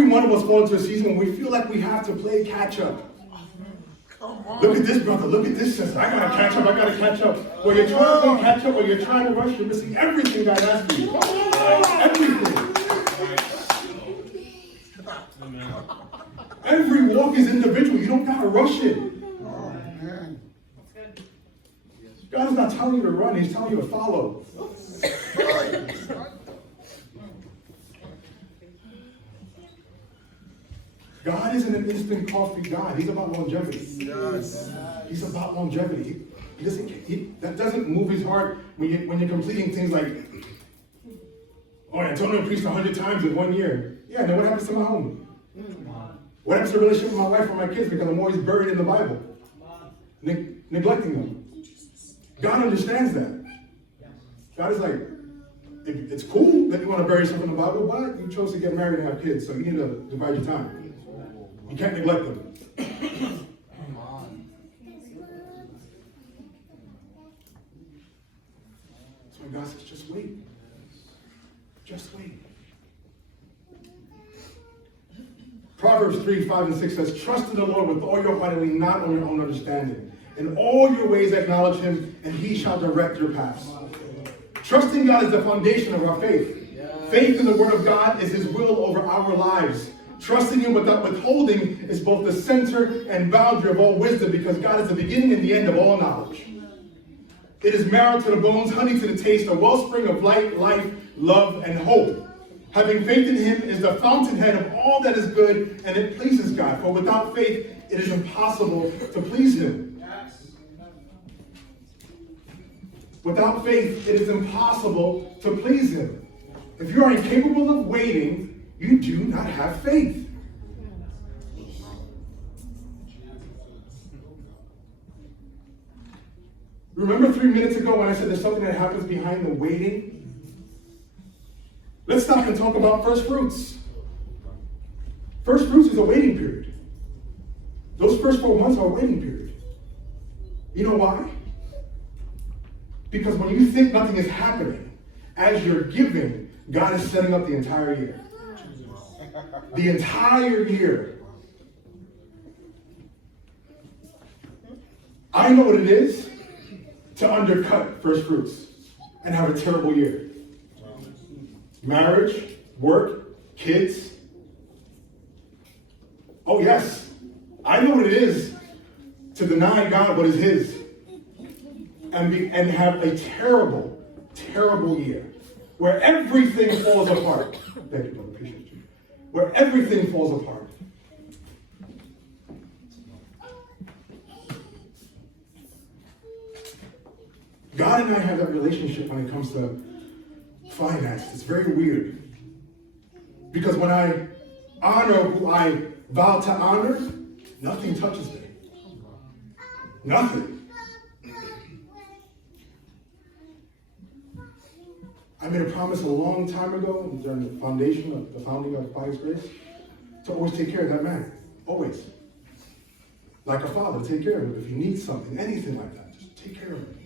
every one of us fall into a season when we feel like we have to play catch up. Look at this brother, look at this sister. I gotta catch up, I gotta catch up. When you're trying to play catch up, when you're trying to rush, you're missing everything God has for you. Everything. Every walk is individual. You don't gotta rush it. God is not telling you to run, He's telling you to follow. God isn't an instant coffee God. He's about longevity. Yes. He's about longevity. That doesn't move His heart when you're completing things like, oh, Antonio preached 100 times in 1 year. Yeah, then what happens to my home? What happens to the relationship with my wife or my kids because I'm always buried in the Bible? Neglecting them. God understands that. God is like, it's cool that you want to bury yourself in the Bible, but you chose to get married and have kids, so you need to divide your time. You can't neglect them. That's why God says, just wait. Just wait. Proverbs 3, 5, and 6 says, trust in the Lord with all your heart and lean not on your own understanding. In all your ways acknowledge Him, and He shall direct your paths. Trusting God is the foundation of our faith. Faith in the Word of God is His will over our lives. Trusting Him without withholding is both the center and boundary of all wisdom, because God is the beginning and the end of all knowledge. It is marrow to the bones, honey to the taste, a wellspring of light, life, love, and hope. Having faith in Him is the fountainhead of all that is good, and it pleases God. For without faith, it is impossible to please Him. Without faith, it is impossible to please Him. If you are incapable of waiting, you do not have faith. Remember 3 minutes ago when I said there's something that happens behind the waiting? Let's stop and talk about first fruits. First fruits is a waiting period. Those first 4 months are a waiting period. You know why? Because when you think nothing is happening, as you're giving, God is setting up the entire year. The entire year. I know what it is to undercut first fruits and have a terrible year. Marriage, work, kids. Oh yes, I know what it is to deny God what is His and have a terrible, terrible year where everything falls apart. Thank you, brother, appreciate you. Where everything falls apart. God and I have that relationship when it comes to finance. It's very weird. Because when I honor who I vow to honor, nothing touches me. Nothing. I made a promise a long time ago during the founding of By His Grace to always take care of that man. Always. Like a father, take care of him. If he needs something, anything like that, just take care of him.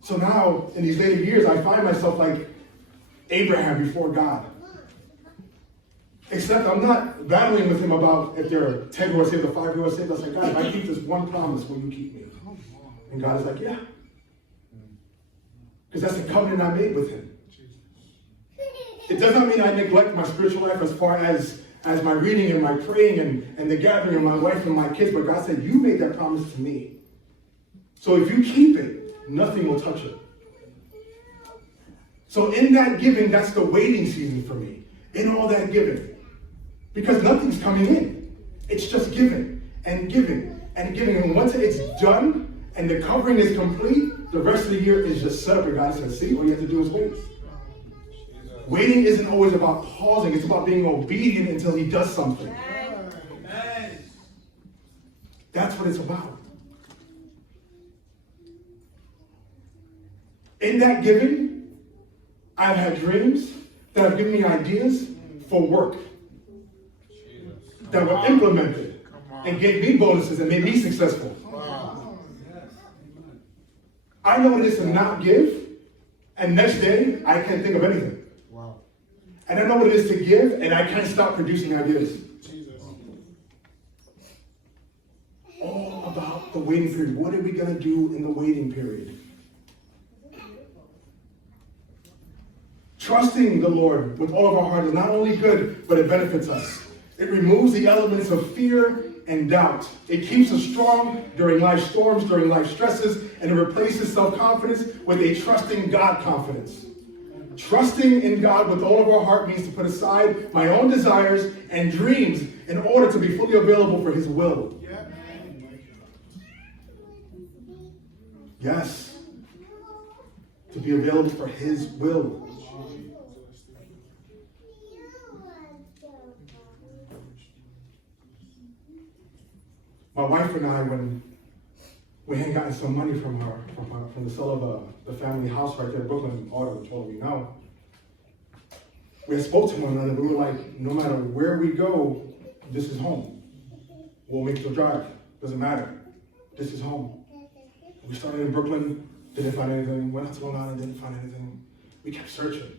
So now, in these later years, I find myself like Abraham before God. Except I'm not battling with Him about if there are 10 who are saved or 5 who are saved. I was like, God, if I keep this one promise, will you keep me? And God is like, yeah. Because that's the covenant I made with Him. It does not mean I neglect my spiritual life as far as my reading and my praying and the gathering of my wife and my kids. But God said, you made that promise to me. So if you keep it, nothing will touch it. So in that giving, that's the waiting season for me. In all that giving. Because nothing's coming in. It's just giving and giving and giving. And once it's done and the covering is complete, the rest of the year is just set up. And God says, see, all you have to do is wait. Waiting isn't always about pausing. It's about being obedient until He does something. That's what it's about. In that giving, I've had dreams that have given me ideas for work that were implemented and gave me bonuses and made me successful. I know what it is to not give, and next day, I can't think of anything. And I know what it is to give, and I can't stop producing ideas. All about the waiting period. What are we going to do in the waiting period? Trusting the Lord with all of our heart is not only good, but it benefits us. It removes the elements of fear and doubt. It keeps us strong during life storms, during life stresses, and it replaces self-confidence with a trusting God confidence. Trusting in God with all of our heart means to put aside my own desires and dreams in order to be fully available for His will. Yes. To be available for His will. My wife and I, when we had gotten some money from the sale of the family house right there in Brooklyn, which all of you know, we had spoke to one another, but we were like, no matter where we go, this is home. We'll make the drive. Doesn't matter. This is home. We started in Brooklyn, didn't find anything. Went out to Long Island, didn't find anything. We kept searching.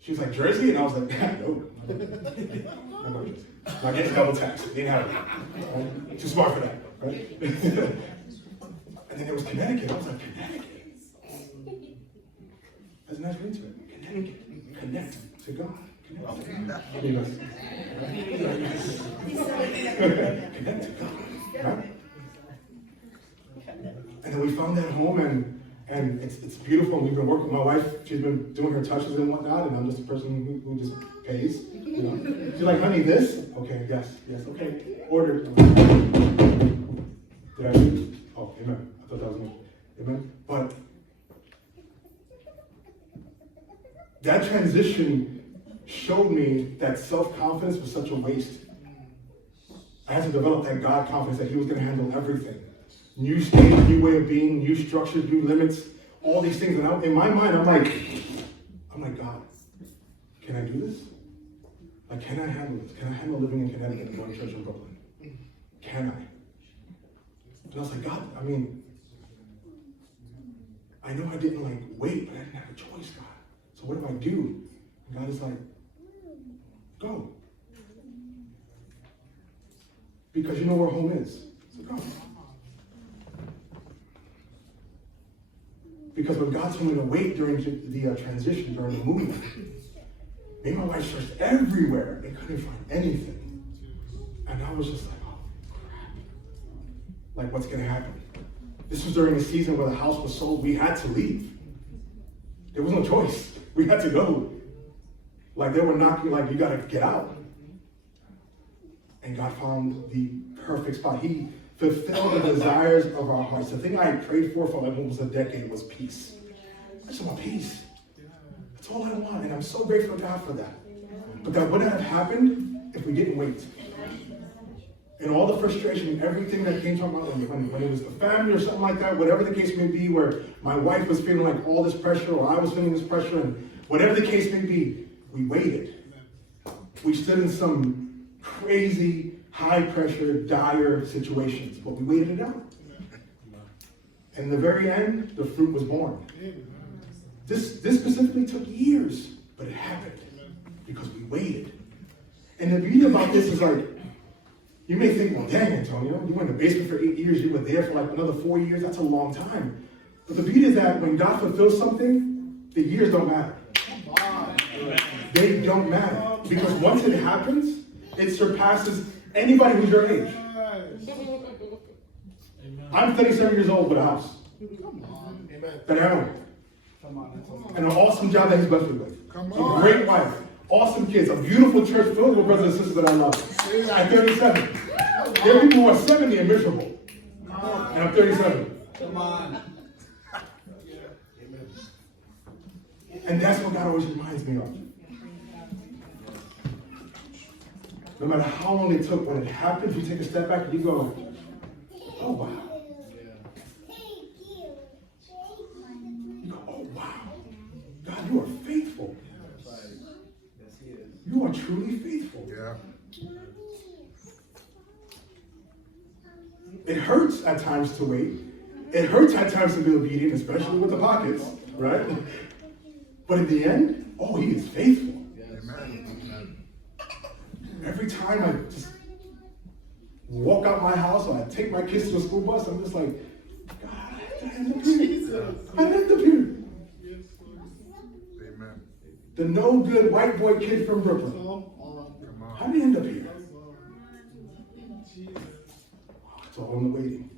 She was like, Jersey? And I was like, no. I'm not Jersey. I get double tax. Didn't have it. Right? Too smart for that. Right? And then there was Connecticut. I was like, Connecticut? That's a nice ring to it. Connecticut. Connect to God. Connect to God. Right? And then we found that home, and it's beautiful. We've been working with my wife. She's been doing her touches and whatnot, and I'm just a person who just pays. You know, she's like, honey, this? Okay, yes, okay. Order. Did I do? Oh, amen. I thought that was me. Amen. But that transition showed me that self-confidence was such a waste. I had to develop that God confidence that He was going to handle everything. New stage, new way of being, new structures, new limits, all these things. And in my mind, I'm like, God, can I do this? Like, can I handle this? Can I handle living in Connecticut and going to church in Brooklyn? Can I? And I was like, God, I mean, I know I didn't wait, but I didn't have a choice, God. So what do I do? And God is like, go. Because you know where home is. So go. Because when God told me to wait during the transition, during the movement, me and my wife searched everywhere and couldn't find anything. And I was just like, oh, crap. Like, what's going to happen? This was during a season where the house was sold. We had to leave. There was no choice. We had to go. Like, they were knocking, like, you got to get out. And God found the perfect spot. He fulfilled the desires of our hearts. The thing I had prayed for like almost a decade was peace. I just want peace. That's all I want, and I'm so grateful to God for that. But that wouldn't have happened if we didn't wait. And all the frustration, everything that came to my mind, when it was the family or something like that, whatever the case may be, where my wife was feeling like all this pressure, or I was feeling this pressure, and whatever the case may be, we waited. We stood in some crazy, high-pressure, dire situations, but we waited it out. And in the very end, the fruit was born. This specifically took years, but it happened because we waited. And the beauty about this is like, you may think, well, dang, Antonio, you were in the basement for 8 years, you were there for like another 4 years, that's a long time. But the beauty is that when God fulfills something, the years don't matter. They don't matter. Because once it happens, it surpasses anybody who's your age. I'm 37 years old with a house that I own. And an awesome job that He's blessed me with. A great wife, awesome kids, a beautiful church filled with brothers and sisters that I love. I'm 37. There are people who are 70 and miserable. And I'm 37. Come on. And that's what God always reminds me of. No matter how long it took, when it happens, you take a step back and you go, oh, wow. You go, oh, wow. God, you are faithful. You are truly faithful. Yeah. It hurts at times to wait. It hurts at times to be obedient, especially with the pockets, right? But in the end, oh, He is faithful. Amen. every time I just walk out my house or I take my kids to the school bus, I'm just like, God, I end up here. I end up here. Amen. The no good white boy kid from Brooklyn. How did he end up here? It's all in the waiting.